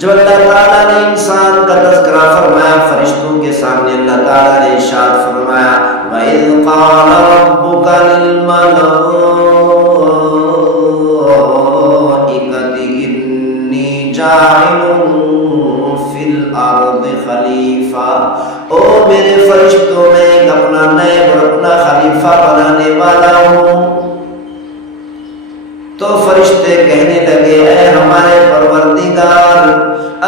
جب اللہ تعالیٰ نے انسان کا تذکرہ فرمایا فرشتوں کے سامنے اللہ تعالیٰ نے ارشاد فرمایا وَإِذْ قَالَ رَبُّكَ لِلْمَلَائِكَةِ إِنِّي جَاعِلٌ فِي الْأَرْضِ خَلِيفَةً، او میرے فرشتوں میں ایک اپنا نائب اور اپنا خلیفہ بنانے والا ہوں۔ تو فرشتے کہنے لگے اے ہمارے پروردگار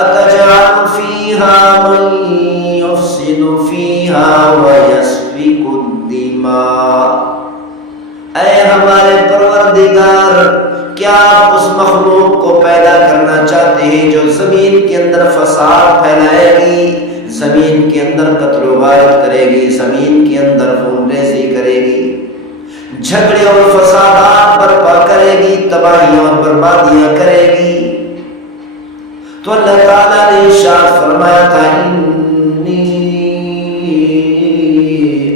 اتجعل فیہا من یفسد فیہا ویسفک الدماء، اے ہمارے پروردگار کیا آپ اس مخلوق کو پیدا کرنا چاہتے ہیں جو زمین کے اندر فساد پھیلائے گی، زمین کے اندر قتل و غارت کرے گی، زمین کے اندر خون ریزی کرے گی، جھگڑے اور فسادات برپا کرے گی، تباہیاں اور بربادیاں کرے گی؟ تو اللہ تعالیٰ نے ارشاد فرمایا تھا انی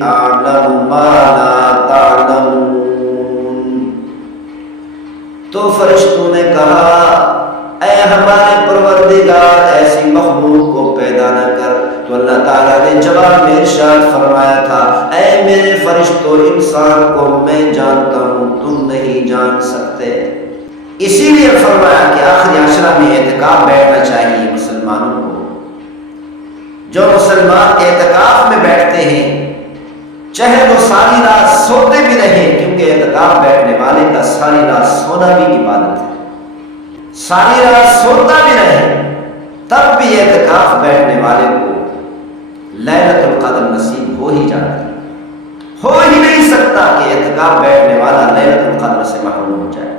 اعلم ما لا تعلمون۔ تو فرشتوں نے کہا اے ہمارے پروردگار ایسی مخلوق کو پیدا نہ کر۔ تو اللہ تعالیٰ نے جواب میں ارشاد فرمایا تھا اے میرے فرشتوں انسان کو میں جانتا ہوں تم نہیں جان سکتے۔ اسی لیے فرمایا کہ آخری عشرہ میں اعتکاف بیٹھنا چاہیے مسلمانوں کو۔ جو مسلمان اعتکاف میں بیٹھتے ہیں چاہے وہ ساری رات سوتے بھی رہیں، کیونکہ اعتکاف بیٹھنے والے کا ساری رات سونا بھی عبادت ہے، ساری رات سوتا بھی رہے تب بھی اعتکاف بیٹھنے والے کو لیلۃ القدر نصیب ہو ہی جاتی ہے۔ ہو ہی نہیں سکتا کہ اعتکاف بیٹھنے والا لیلۃ القدر سے محروم ہو جائے،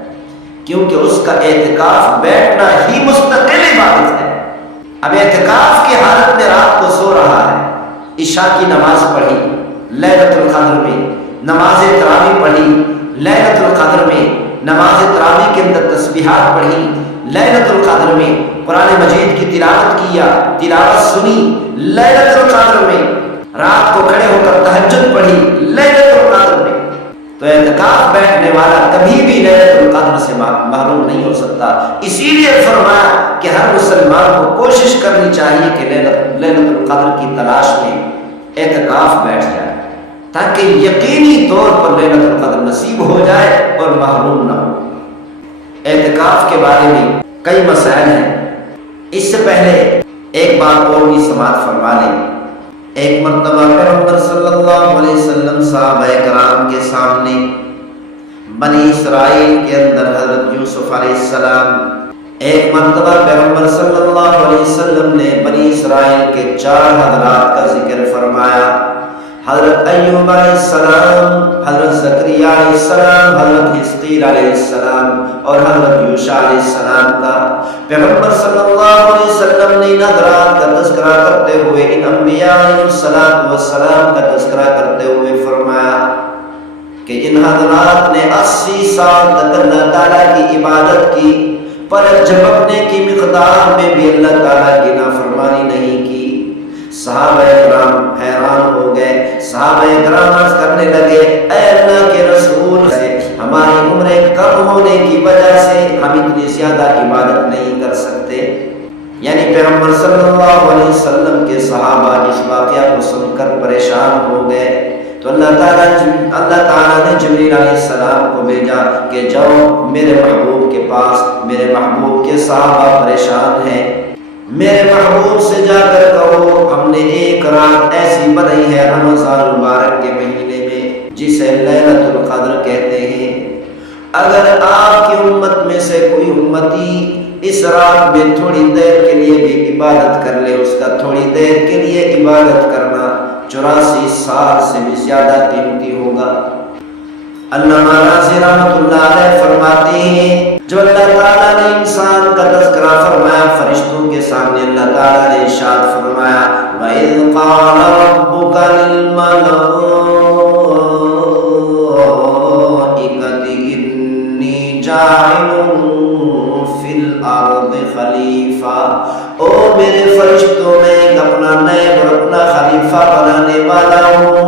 کیونکہ اس کا اعتکاف بیٹھنا ہی مستقل عبادت ہے۔ اب اعتکاف کی حالت میں رات کو سو رہا ہے، عشاء کی نماز پڑھی لیلۃ القدر میں، نماز تراویح پڑھی لیلۃ القدر میں، نماز تراویح کے اندر تسبیحات پڑھی لیلۃ القدر میں، قرآن مجید کی تلاوت سنی لیلۃ القدر میں، رات کو کھڑے ہو کر تہجد پڑھی لیلۃ القدر میں، تو اعتکاف بیٹھنے والا کبھی بھی لیلۃ القدر سے محروم نہیں ہو سکتا۔ اسی لیے فرمایا کہ ہر مسلمان کو کوشش کرنی چاہیے کہ لیلۃ القدر کی تلاش میں اعتکاف بیٹھ جائے، تاکہ یقینی طور پر لیلۃ القدر نصیب ہو جائے اور محروم نہ ہو۔ اعتکاف کے بارے میں کئی مسائل ہیں، اس سے پہلے ایک بات اور بھی سماعت فرما لیں۔ ایک مرتبہ پیغمبر صلی اللہ علیہ وسلم صحابہ کرام کے سامنے بنی اسرائیل کے اندر حضرت یوسف علیہ السلام، ایک مرتبہ پیغمبر صلی اللہ علیہ وسلم نے بنی اسرائیل کے 4 حضرات کا ذکر فرمایا، حضرت ایوب علیہ السلام، حضرت زکریا علیہ السلام، حضرت حزقیل علیہ السلام اور حضرت یوشع علیہ السلام کا۔ پیغمبر صلی اللہ علیہ وسلم نے ان حضرات کا تذکرہ کرتے ہوئے، ان انبیاء علیہ السلام کا تذکرہ کرتے ہوئے فرمایا کہ ان حضرات نے 80 سال تک اللہ تعالیٰ کی عبادت کی، پر جھپکنے کی مقدار میں بھی اللہ تعالیٰ کی نافرمانی نہیں کی۔ صحابہ کرام حیران ہو گئے، صحابہ کرام عرض کرنے لگے اے اللہ کے رسول، سے ہماری عمریں کم ہونے کی وجہ سے ہم اتنی زیادہ عبادت نہیں کر سکتے۔ یعنی پیغمبر صلی اللہ علیہ وسلم کے صحابہ اس واقعہ کو سن کر پریشان ہو گئے، تو اللہ تعالیٰ نے جبریل علیہ السلام کو بھیجا کہ جاؤ میرے محبوب کے پاس، میرے محبوب کے صحابہ پریشان ہیں، میرے محبوب سے جا کر کہو ہم نے ایک رات ایسی بنائی ہے رمضان المبارک کے مہینے میں جسے لیلۃ القدر کہتے ہیں، اگر آپ کی امت میں سے کوئی امتی اس رات میں تھوڑی دیر کے لیے بھی عبادت کر لے، اس کا تھوڑی دیر کے لیے عبادت کرنا 84 سال سے بھی زیادہ قیمتی ہوگا۔ علامہ راضی رحمۃ اللہ علیہ فرماتے ہیں جو اللہ تعالیٰ نے انسان کا تذکرہ فرمایا فرشتوں کے سامنے اللہ تعالیٰ نے ارشاد فرمایا وَإِذْ قَالَ رَبُّكَ لِلْمَلَائِكَةِ إِنِّي جَاعِلٌ فِي الْأَرْضِ خَلِيفَةً، او میرے فرشتوں میں ایک اپنا نائب اور اپنا خلیفہ بنانے والا ہوں۔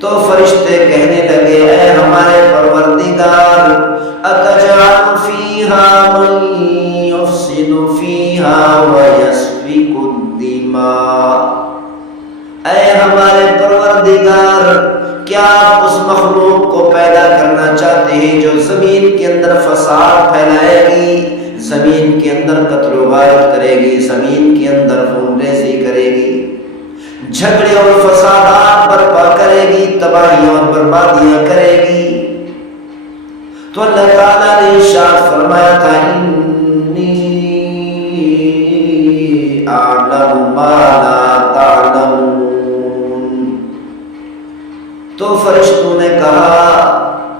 تو فرشتے کہنے لگے اے ہمارے پروردگار اتجعل فیہا من یفسد يفسد فيها ويسفك الدماء۔ اے ہمارے پروردگار، کیا آپ اس مخلوق کو پیدا کرنا چاہتے ہیں جو زمین کے اندر فساد پھیلائے گی، زمین کے اندر قتل و غارت کرے گی، زمین کے اندر خون ریزی کرے گی، جھگڑے اور فسادات برپا کرے گی، تباہیاں اور بربادیاں کرے گی؟ تو اللہ تعالیٰ نے ارشاد فرمایا تھا انی اعلم ما لا تعلمون۔ تو فرشتوں نے کہا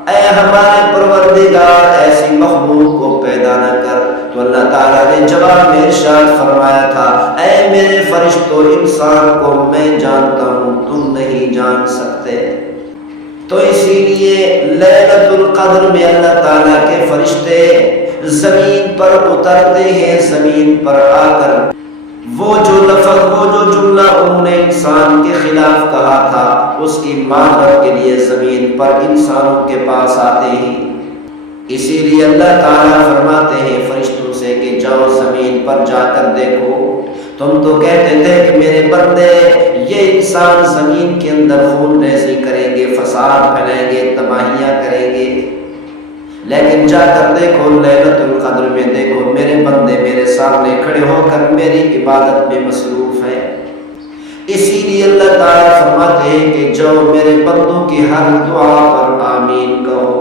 اے ہمارے پروردگار ایسی مخلوق کو پیدا نہ کر۔ تو اللہ تعالیٰ نے جواب میں ارشاد فرمایا تھا اے میرے فرشتوں، انسان کو میں جانتا ہوں، تم نہیں جان سکتے۔ تو اسی لیے لیلۃ القدر میں اللہ تعالیٰ کے فرشتے زمین پر اترتے ہیں، زمین پر آ کر وہ جو لفظ، وہ جو جملہ انہوں نے انسان کے خلاف کہا تھا، اس کی معذرت کے لیے زمین پر انسانوں کے پاس آتے ہیں۔ اسی لیے اللہ تعالیٰ فرماتے ہیں فرشتوں سے کہ جاؤ زمین پر جا کر دیکھو، تم تو کہتے تھے کہ میرے بندے یہ انسان زمین کے اندر خون ریزی کریں گے، فساد پھیلائیں گے، تباہیاں کریں گے، لیکن جا کر دیکھو لیلۃ القدر میں دیکھو میرے بندے میرے سامنے کھڑے ہو کر میری عبادت میں مصروف ہیں۔ اسی لیے اللہ تعالیٰ فرماتے ہیں کہ جو میرے بندوں کی ہر دعا پر آمین کہو۔